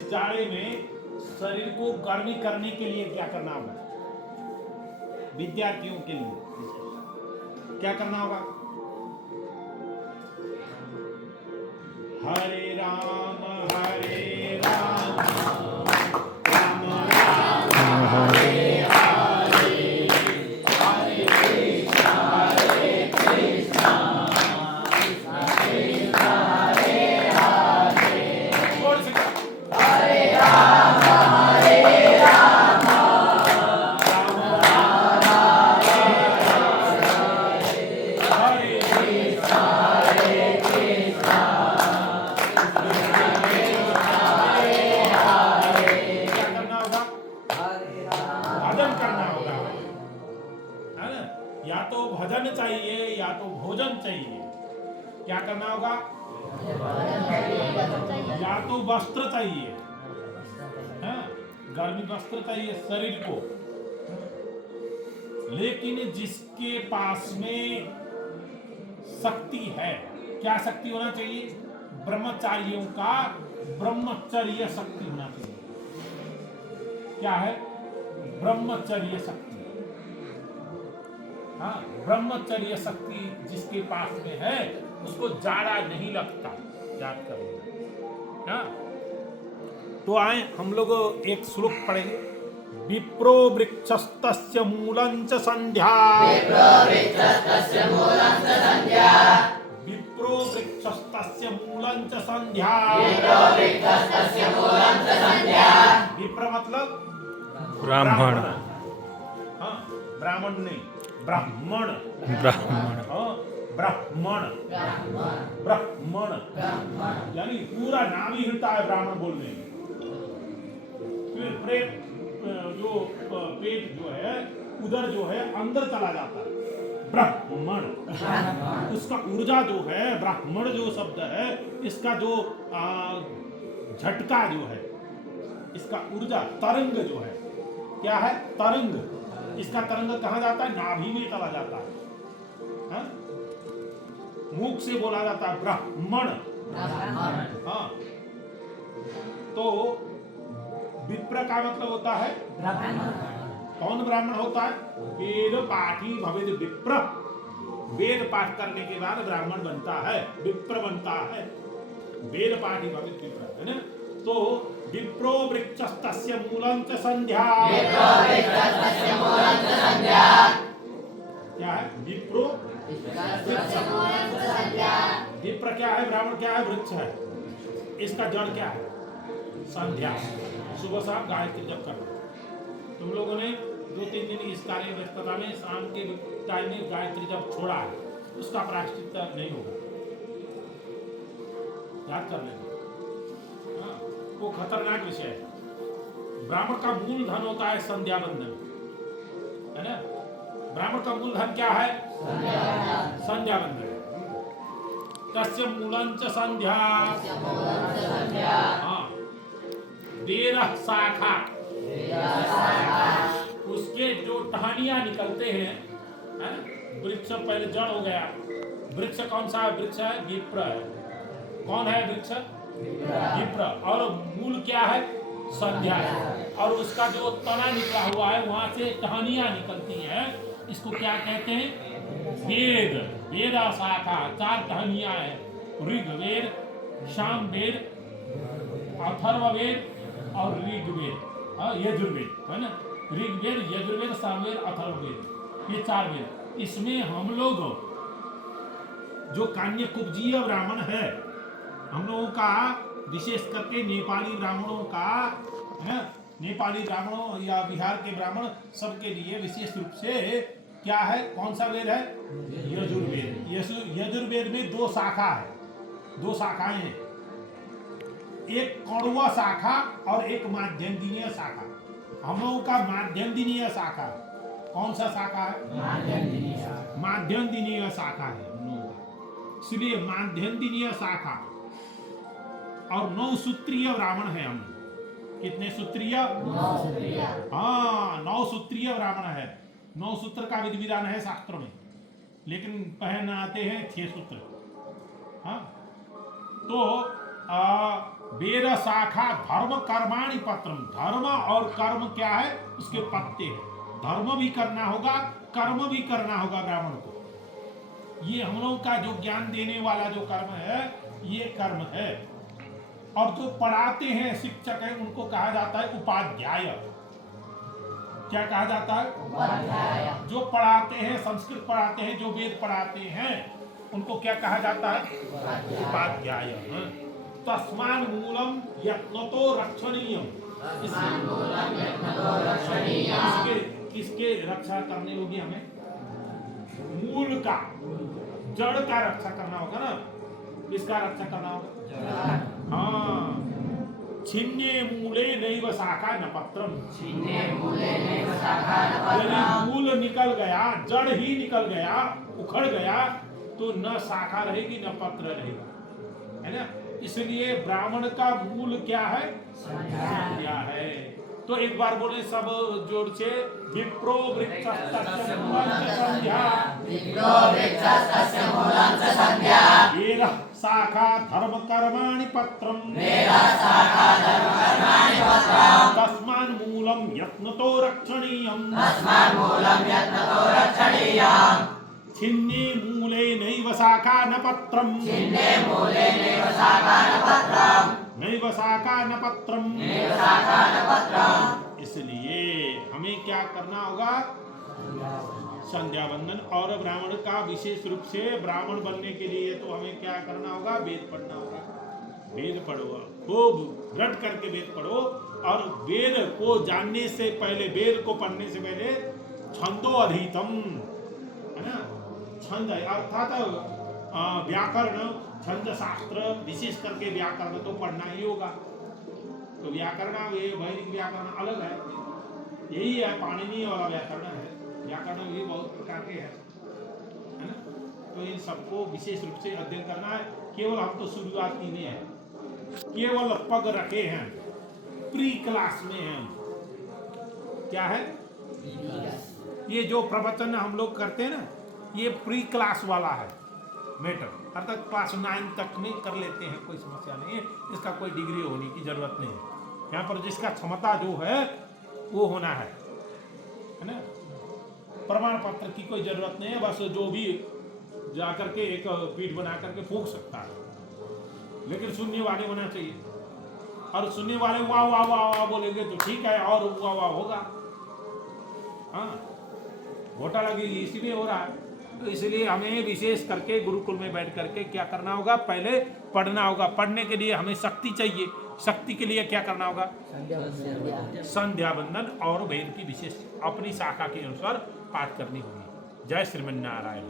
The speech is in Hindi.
जाड़े में शरीर को गर्मी करने के लिए क्या करना होगा? विद्यार्थियों के लिए क्या करना होगा? हरे राम हरे राम राम राम हरे हरे हरे कृष्णा कृष्णा कृष्णा हरे हरे। जोर से हरे राम हरे राम राम राम हरे कृष्णा कृष्णा भजन करना होगा, है ना? या तो भजन चाहिए या तो भोजन चाहिए। क्या करना होगा? या तो वस्त्र चाहिए, हाँ? गर्मी वस्त्र चाहिए शरीर को। लेकिन जिसके पास में शक्ति है, क्या शक्ति होना चाहिए? ब्रह्मचारियों का ब्रह्मचर्य शक्ति होना चाहिए। क्या है? ब्रह्मचर्य शक्ति। हाँ, ब्रह्मचर्य शक्ति जिसके पास में है उसको जाड़ा नहीं लगता। याद कर लेना। हाँ, तो आए हम लोग एक श्लोक पढ़ेंगे। विप्रो वृक्षस्तस्य मूलंच संध्या विप्रो वृक्षस्तस्य मूलंच संध्या। विप्र मतलब ब्राह्मण। हाँ, ब्राह्मण नहीं, ब्राह्मण। ब्राह्मण। हाँ, ब्राह्मण ब्राह्मण यानी पूरा नाम ही हिलता है ब्राह्मण बोलने में। फिर पेट जो है उधर जो है अंदर चला जाता है। ब्राह्मण उसका ऊर्जा जो है, ब्राह्मण जो शब्द है इसका जो झटका जो है, इसका ऊर्जा तरंग जो है, क्या है? तरंग। इसका तरंग कहाँ जाता है? नाभि में चला जाता है। हाँ? मुख से बोला जाता है ब्राह्मण। हाँ, तो विप्र का मतलब होता है कौन ब्राह्मण होता है? वेद पाठी भवेद विप्र। वेद पाठ करने के बाद ब्राह्मण बनता है, विप्र बनता है। वेद पाठी भवेद विप्र, है ना? तो विप्रो वृक्षस्तस्य मूलंच संध्या। क्या है? विप्रो विप्र क्या है? ब्राह्मण क्या है? वृक्ष है। इसका जड़ क्या है? संध्या। सुबह शाम गायत्री जप करना। तुम लोगों ने 2-3 दिन इस कार्य व्यस्तता में शाम के टाइम में गायत्री जप छोड़ा है, उसका प्रायश्चित नहीं होगा। याद कर लेना। हाँ, वो खतरनाक विषय है। ब्राह्मण का मूल धन होता है संध्या बंधन, है ना? ब्राह्मण का मूल धन क्या है? संध्या बंधन। तस्य मूलंच संध्या। हाँ, वेरः शाखा। उसके जो टहनियां निकलते हैं, है ना? वृक्ष पहले जड़ हो गया। वृक्ष कौन सा है? वृक्ष है विप्र है। कौन है वृक्ष? विप्र। और मूल क्या है? संध्या है। और उसका जो तना निकला हुआ है वहां से टहनियां निकलती हैं, इसको क्या कहते हैं? वेद। वेदा शाखा, 4 टहनियां हैं। ऋग्वेद, सामवेद, अथर्ववेद और ऋग्वेद, यजुर्वेद, है ना? ऋग्वेद, यजुर्वेद, सामवेद, अथर्ववेद, ये 4 वेद। इसमें हम लोग जो कान्यकुब्जीय ब्राह्मण है, हम लोगों का विशेष करके नेपाली ब्राह्मणों का, है? नेपाली ब्राह्मणों या बिहार के ब्राह्मण सबके लिए विशेष रूप से क्या है? कौन सा वेद है? यजुर्वेद। यजुर्वेद में 2 शाखा है, 2 शाखाएं हैं। एक कौरवा शाखा और एक माध्यन्दिनीय शाखा। हम लोगों का माध्यन्दिनीय शाखा। कौन सा शाखा है? माध्यन्दिनीय शाखा है हम लोगों का। इसलिए माध्यन्दिनीय शाखा और 9 सूत्रीय ब्राह्मण है हम। कितने सूत्रीय? 9 सूत्रीय। हाँ, 9 सूत्रीय ब्राह्मण है। 9 सूत्र का विधि विधान है शास्त्रों में, लेकिन पहनाते हैं 6 सूत्र। हाँ, तो वेद शाखा धर्म कर्माणि पत्रम, धर्म और कर्म क्या है, उसके पत्ते हैं। धर्म भी करना होगा, कर्म भी करना होगा ब्राह्मण को। ये हम लोग का जो ज्ञान देने वाला जो कर्म है, ये कर्म है। और जो पढ़ाते हैं शिक्षक है, उनको कहा जाता है उपाध्याय। क्या कहा जाता है? उपाध्याय। जो पढ़ाते हैं, संस्कृत पढ़ाते हैं, जो वेद पढ़ाते हैं, उनको क्या कहा जाता है? उपाध्याय। तस्मान मूलम यत्नतो रक्षणीयम, किसके रक्षा करनी होगी हमें? मूल का, जड़ का रक्षा करना होगा ना। किसका रक्षा करना होगा? हाँ, छिन्ने मूले नैव शाखा न पत्रम, यदि मूल निकल गया, जड़ ही निकल गया, उखड़ गया, तो न शाखा रहेगी न पत्र रहेगा, है ना। इसलिए ब्राह्मण का मूल क्या है? संध्या है। तो एक बार बोले सब जोड़ से, विप्रो वृक्षस्तस्य मूलं च संध्या, विप्रो वृक्षस्तस्य मूलं च संध्या, वेद शाखा धर्म कर्माणि पत्रम, वेद शाखा धर्म कर्माणि पत्रम, तस्मान् मूलं यत्नतो रक्षणीयम्, तस्मान् मूलं यत्नतो रक्षणीयम्, छिन्ने मूले नैव शाखा न पत्रम, छिन्ने मूले नैव शाखा न पत्रम, नैव शाखा न पत्रम, नैव शाखा न पत्रम। इसलिए हमें क्या करना होगा? संध्या बंदन। और ब्राह्मण का विशेष रूप से ब्राह्मण बनने के लिए तो हमें क्या करना होगा? वेद पढ़ना होगा। वेद पढ़ो, खूब रट करके वेद पढ़ो। और वेद को जानने से पहले, वेद को पढ़ने से पहले छंदो अधीतम, है ना। छंद अर्थात व्याकरण, छंद शास्त्र, विशेष करके व्याकरण तो पढ़ना ही होगा। तो व्याकरण, ये वैदिक व्याकरण अलग है, यही है पाणिनीय वाला व्याकरण है। व्याकरण भी बहुत प्रकार के हैं, है ना। तो इन सबको विशेष रूप से अध्ययन करना है। केवल हम तो शुरुआत ही में है, केवल पग रखे हैं, प्री क्लास में हैं। क्या है? ये जो प्रवचन हम लोग करते हैं ना, ये प्री क्लास वाला है मैटर, अर्थात क्लास 9 तक में कर लेते हैं, कोई समस्या नहीं है। इसका कोई डिग्री होने की जरूरत नहीं है। यहाँ पर जिसका क्षमता जो है वो होना है ना। प्रमाण पत्र की कोई जरूरत नहीं है, बस जो भी जाकर के एक पीठ बना करके फूंक सकता है, लेकिन सुनने वाले होना चाहिए। और सुनने वाले वाह वाह वाह वाह बोलेंगे तो ठीक है, और वाह वाह होगा। हाँ, घोटाला की इसी में हो रहा है। तो इसलिए हमें विशेष करके गुरुकुल में बैठ करके क्या करना होगा? पहले पढ़ना होगा। पढ़ने के लिए हमें शक्ति चाहिए। शक्ति के लिए क्या करना होगा? संध्या बंदन और वेद की विशेष अपनी शाखा के अनुसार पाठ करनी होगी। जय श्रीमन्नारायण।